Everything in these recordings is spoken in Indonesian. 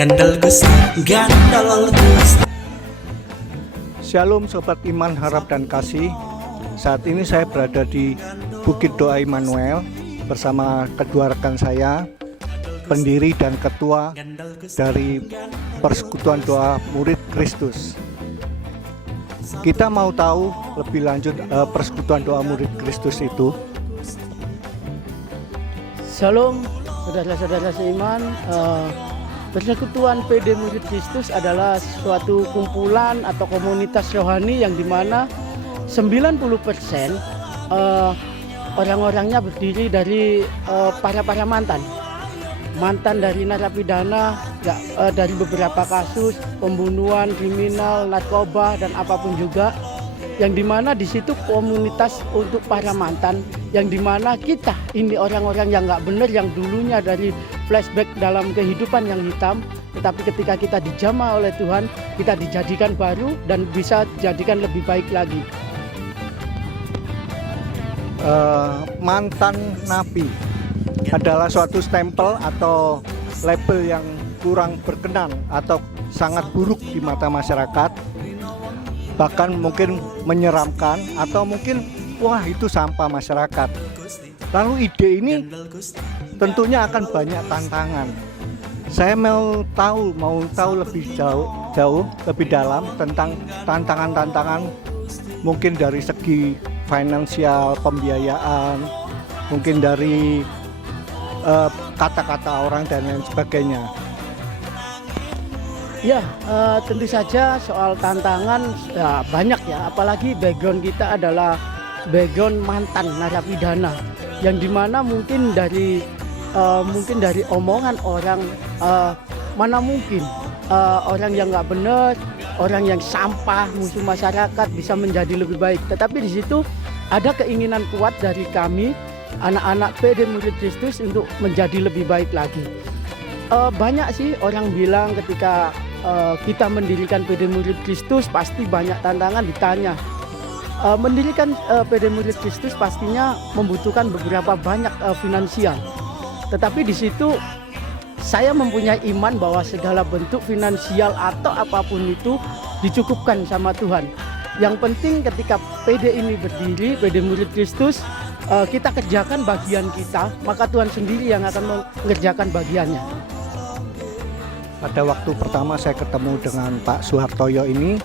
Gandal Gusti, gandal Gusti. Shalom Sobat Iman Harap dan Kasih. Saat ini saya berada di Bukit Doa Immanuel bersama kedua rekan saya, pendiri dan ketua dari Persekutuan Doa Murid Kristus. Kita mau tahu lebih lanjut Persekutuan Doa Murid Kristus itu. Shalom saudara-saudara seiman. Persekutuan PD Murid Kristus adalah suatu kumpulan atau komunitas rohani yang dimana 90% orang-orangnya berdiri dari para mantan dari narapidana, dari beberapa kasus pembunuhan, kriminal, narkoba dan apapun juga, yang dimana di situ komunitas untuk para mantan, yang dimana kita ini orang-orang yang nggak benar, yang dulunya dari flashback dalam kehidupan yang hitam, tetapi ketika kita dijamah oleh Tuhan, kita dijadikan baru dan bisa dijadikan lebih baik lagi. Mantan napi adalah suatu stempel atau label yang kurang berkenan atau sangat buruk di mata masyarakat, bahkan mungkin menyeramkan atau mungkin wah itu sampah masyarakat. Lalu ide ini tentunya akan banyak tantangan. Saya mau tahu lebih jauh lebih dalam tentang tantangan mungkin dari segi finansial, pembiayaan, mungkin dari kata-kata orang dan lain sebagainya. Ya, tentu saja soal tantangan ya, banyak ya, apalagi background kita adalah background mantan narapidana, yang dimana mungkin dari omongan orang, mana mungkin orang yang nggak benar, orang yang sampah, musuh masyarakat bisa menjadi lebih baik. Tetapi di situ ada keinginan kuat dari kami anak-anak PD Murid Kristus untuk menjadi lebih baik lagi. Banyak sih orang bilang ketika kita mendirikan PD Murid Kristus pasti banyak tantangan. Ditanya mendirikan PD Murid Kristus pastinya membutuhkan beberapa banyak finansial. Tetapi di situ saya mempunyai iman bahwa segala bentuk finansial atau apapun itu dicukupkan sama Tuhan. Yang penting ketika PD ini berdiri, PD Murid Kristus, kita kerjakan bagian kita, maka Tuhan sendiri yang akan mengerjakan bagiannya. Pada waktu pertama saya ketemu dengan Pak Suhartoyo ini,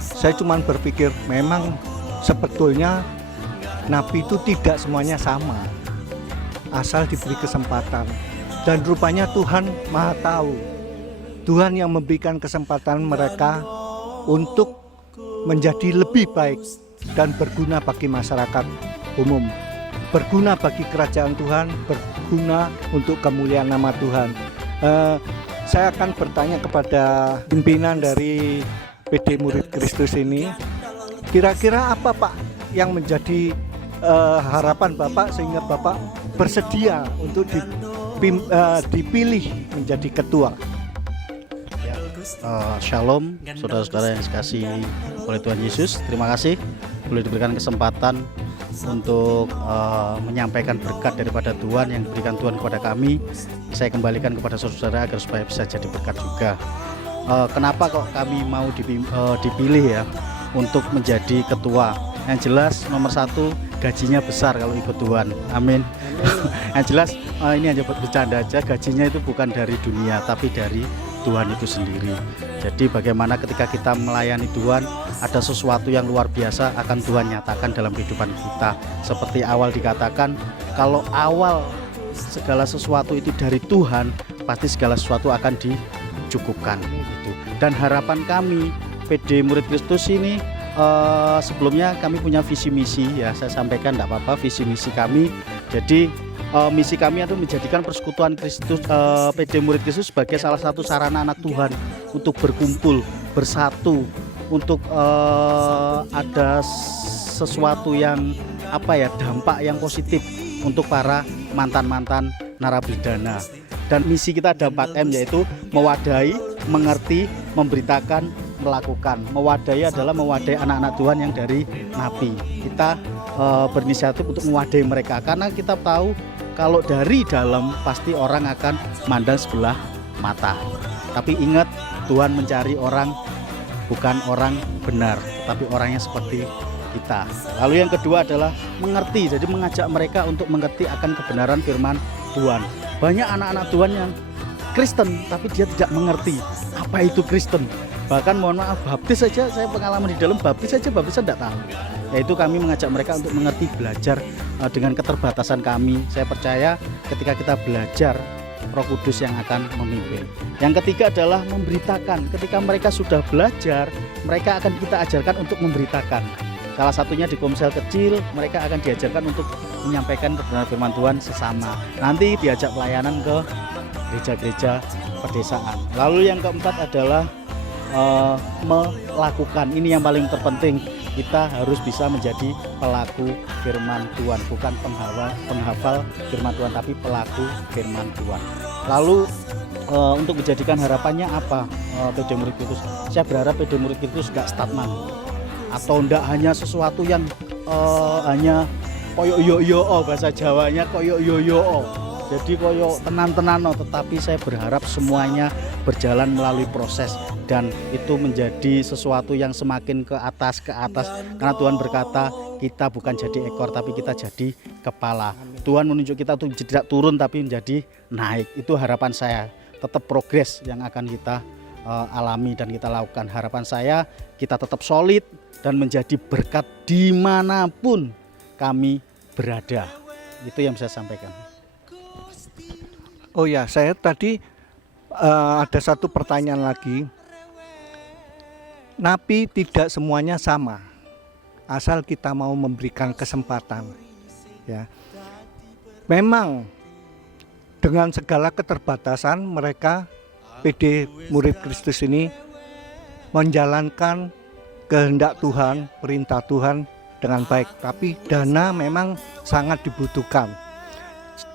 saya cuma berpikir memang sebetulnya napi itu tidak semuanya sama, asal diberi kesempatan. Dan rupanya Tuhan Maha Tahu. Tuhan yang memberikan kesempatan mereka untuk menjadi lebih baik dan berguna bagi masyarakat umum, berguna bagi kerajaan Tuhan, berguna untuk kemuliaan nama Tuhan. Saya akan bertanya kepada pimpinan dari PD Murid Kristus ini, kira-kira apa Pak yang menjadi harapan Bapak sehingga Bapak bersedia untuk dipilih menjadi ketua? Shalom saudara-saudara yang dikasihi oleh Tuhan Yesus. Terima kasih boleh diberikan kesempatan untuk menyampaikan berkat daripada Tuhan yang diberikan Tuhan kepada kami. Saya kembalikan kepada saudara agar supaya bisa jadi berkat juga. Kenapa kok kami mau dipilih ya untuk menjadi ketua? Yang jelas nomor satu, gajinya besar kalau ikut Tuhan. Amin. Yang jelas ini hanya bercanda aja, gajinya itu bukan dari dunia tapi dari Tuhan itu sendiri. Jadi bagaimana ketika kita melayani Tuhan, ada sesuatu yang luar biasa akan Tuhan nyatakan dalam kehidupan kita. Seperti awal dikatakan, kalau awal segala sesuatu itu dari Tuhan, pasti segala sesuatu akan dicukupkan gitu. Dan harapan kami PD Murid Kristus ini, sebelumnya kami punya visi misi ya, saya sampaikan tidak apa-apa visi misi kami. Jadi misi kami adalah menjadikan Persekutuan Kristus, PD Murid Kristus sebagai salah satu sarana anak Tuhan untuk berkumpul, bersatu, untuk ada sesuatu yang dampak yang positif untuk para mantan-mantan narapidana. Dan misi kita ada 4M, yaitu mewadahi, mengerti, memberitakan, melakukan. Mewadahi adalah mewadahi anak-anak Tuhan yang dari napi. Kita berinisiatif untuk mewadahi mereka, karena kita tahu kalau dari dalam pasti orang akan mandang sebelah mata. Tapi ingat, Tuhan mencari orang bukan orang benar, tapi orangnya seperti kita. Lalu yang kedua adalah mengerti, jadi mengajak mereka untuk mengerti akan kebenaran firman Tuhan. Banyak anak-anak Tuhan yang Kristen tapi dia tidak mengerti apa itu Kristen. Bahkan mohon maaf, baptis saja, saya pengalaman di dalam baptis saja baptisan tidak tahu. Yaitu kami mengajak mereka untuk mengerti, belajar dengan keterbatasan kami. Saya percaya ketika kita belajar, Roh Kudus yang akan memimpin. Yang ketiga adalah memberitakan. Ketika mereka sudah belajar, mereka akan kita ajarkan untuk memberitakan. Salah satunya di komsel kecil, mereka akan diajarkan untuk menyampaikan kebenaran firman Tuhan sesama. Nanti diajak pelayanan ke gereja-gereja pedesaan. Lalu yang keempat adalah melakukan. Ini yang paling terpenting. Kita harus bisa menjadi pelaku firman Tuhan, bukan penghafal firman Tuhan, tapi pelaku firman Tuhan. Lalu untuk menjadikan harapannya apa PD Murid Kristus? Saya berharap PD Murid Kristus gak stagnan, atau ndak hanya sesuatu yang hanya koyo yo bahasa Jawanya koyo yo. Jadi koyo tenan-tenan, tetapi saya berharap semuanya berjalan melalui proses dan itu menjadi sesuatu yang semakin ke atas karena Tuhan berkata kita bukan jadi ekor tapi kita jadi kepala. Tuhan menunjuk kita untuk tidak turun tapi menjadi naik. Itu harapan saya, tetap progres yang akan kita alami dan kita lakukan. Harapan saya kita tetap solid dan menjadi berkat dimanapun kami berada. Itu yang saya sampaikan. Oh ya, saya tadi ada satu pertanyaan lagi. Napi tidak semuanya sama, asal kita mau memberikan kesempatan. Ya, memang dengan segala keterbatasan mereka PD Murid Kristus ini menjalankan kehendak Tuhan, perintah Tuhan dengan baik. Tapi dana memang sangat dibutuhkan.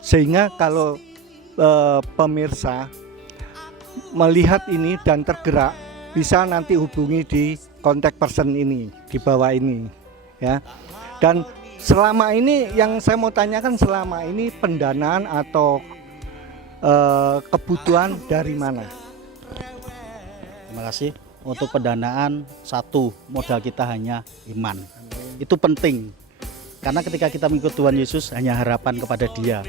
Sehingga kalau pemirsa melihat ini dan tergerak, bisa nanti hubungi di kontak person ini di bawah ini, ya. Dan selama ini yang saya mau tanyakan, selama ini pendanaan atau kebutuhan dari mana? Terima kasih. Untuk pendanaan, satu, modal kita hanya iman. Itu penting, karena ketika kita mengikut Tuhan Yesus hanya harapan kepada Dia.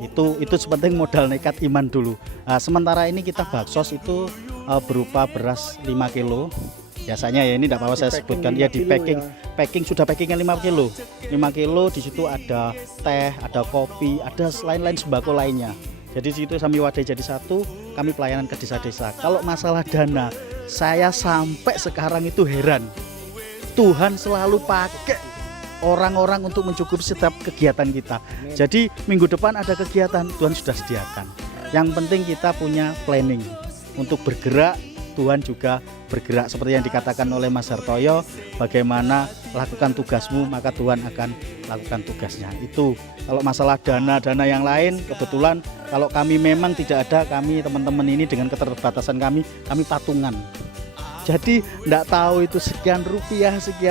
Itu sepenting modal nekat iman dulu. Nah, sementara ini kita baksos itu berupa beras 5 kilo. Biasanya ya, ini tidak apa-apa saya sebutkan ya, di packing sudah packingnya 5 kilo. 5 kilo di situ ada teh, ada kopi, ada lain-lain sembako lainnya. Jadi di situ kami wadai jadi satu, kami pelayanan ke desa-desa. Kalau masalah dana, saya sampai sekarang itu heran. Tuhan selalu pakai orang-orang untuk mencukupi setiap kegiatan kita. Jadi minggu depan ada kegiatan, Tuhan sudah sediakan. Yang penting kita punya planning untuk bergerak. Tuhan juga bergerak seperti yang dikatakan oleh Mas Hartoyo, bagaimana lakukan tugasmu maka Tuhan akan lakukan tugasnya. Itu kalau masalah dana yang lain, kebetulan kalau kami memang tidak ada, kami teman-teman ini dengan keterbatasan kami patungan. Jadi tidak tahu itu sekian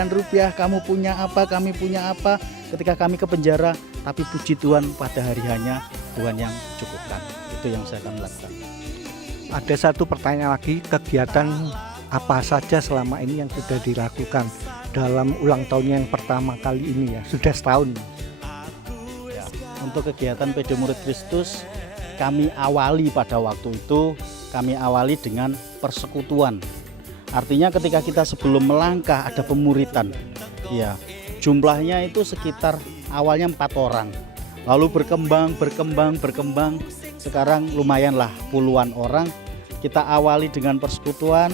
rupiah, kamu punya apa, kami punya apa. Ketika kami ke penjara, tapi puji Tuhan pada hari hanya Tuhan yang cukupkan. Itu yang saya akan lakukan. Ada satu pertanyaan lagi, kegiatan apa saja selama ini yang sudah dilakukan dalam ulang tahunnya yang pertama kali ini ya, sudah setahun. Ya, untuk kegiatan PD Murid Kristus kami awali pada waktu itu, kami awali dengan persekutuan. Artinya ketika kita sebelum melangkah ada pemuritan, ya jumlahnya itu sekitar awalnya 4 orang, lalu berkembang, sekarang lumayanlah puluhan orang. Kita awali dengan persekutuan,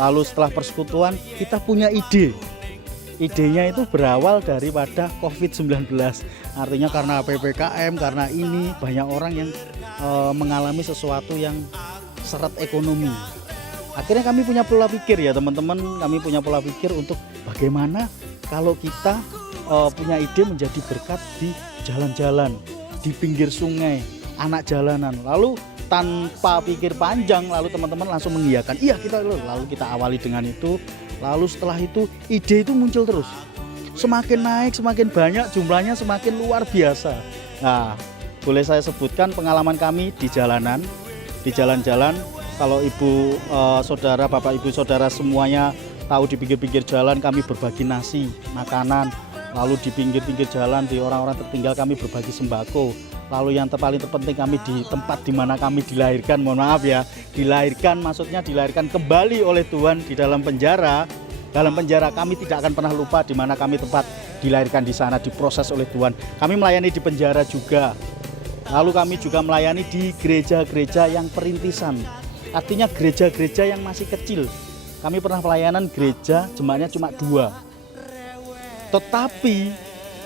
lalu setelah persekutuan kita punya idenya itu berawal daripada COVID-19. Artinya karena PPKM, karena ini banyak orang yang mengalami sesuatu yang seret ekonomi. Akhirnya kami punya pola pikir ya teman-teman, kami punya pola pikir untuk bagaimana kalau kita punya ide menjadi berkat di jalan-jalan, di pinggir sungai, anak jalanan. Lalu tanpa pikir panjang, lalu teman-teman langsung mengiyakan, iya kita, lalu kita awali dengan itu. Lalu setelah itu ide itu muncul terus, semakin naik, semakin banyak, jumlahnya semakin luar biasa. Nah, boleh saya sebutkan pengalaman kami di jalanan, di jalan-jalan. kalau ibu saudara, bapak ibu saudara semuanya tahu di pinggir-pinggir jalan kami berbagi nasi, makanan. Lalu di pinggir-pinggir jalan di orang-orang tertinggal kami berbagi sembako. Lalu yang paling terpenting kami di tempat di mana kami dilahirkan, mohon maaf ya, dilahirkan maksudnya dilahirkan kembali oleh Tuhan di dalam penjara. Dalam penjara kami tidak akan pernah lupa di mana kami tempat dilahirkan di sana, diproses oleh Tuhan. Kami melayani di penjara juga. Lalu kami juga melayani di gereja-gereja yang perintisan. Artinya gereja-gereja yang masih kecil. Kami pernah pelayanan gereja jemaatnya cuma 2. Tetapi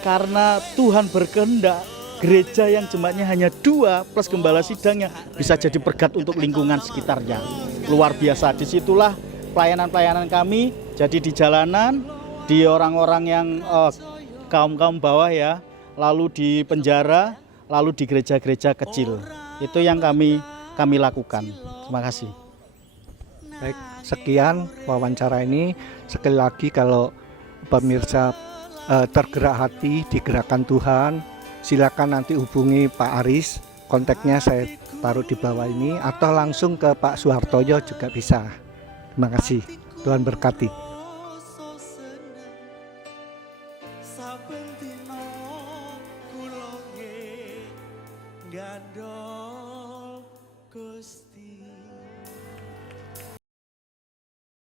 karena Tuhan berkehendak, gereja yang jemaatnya hanya 2 plus gembala sidangnya bisa jadi berkat untuk lingkungan sekitarnya. Luar biasa. Disitulah pelayanan-pelayanan kami jadi di jalanan, di orang-orang yang kaum-kaum bawah ya, lalu di penjara, lalu di gereja-gereja kecil. Itu yang kami lakukan. Terima kasih. Baik, sekian wawancara ini. Sekali lagi kalau pemirsa tergerak hati, digerakkan Tuhan, silakan nanti hubungi Pak Aris. Kontaknya saya taruh di bawah ini, atau langsung ke Pak Suhartoyo juga bisa. Terima kasih. Tuhan berkati.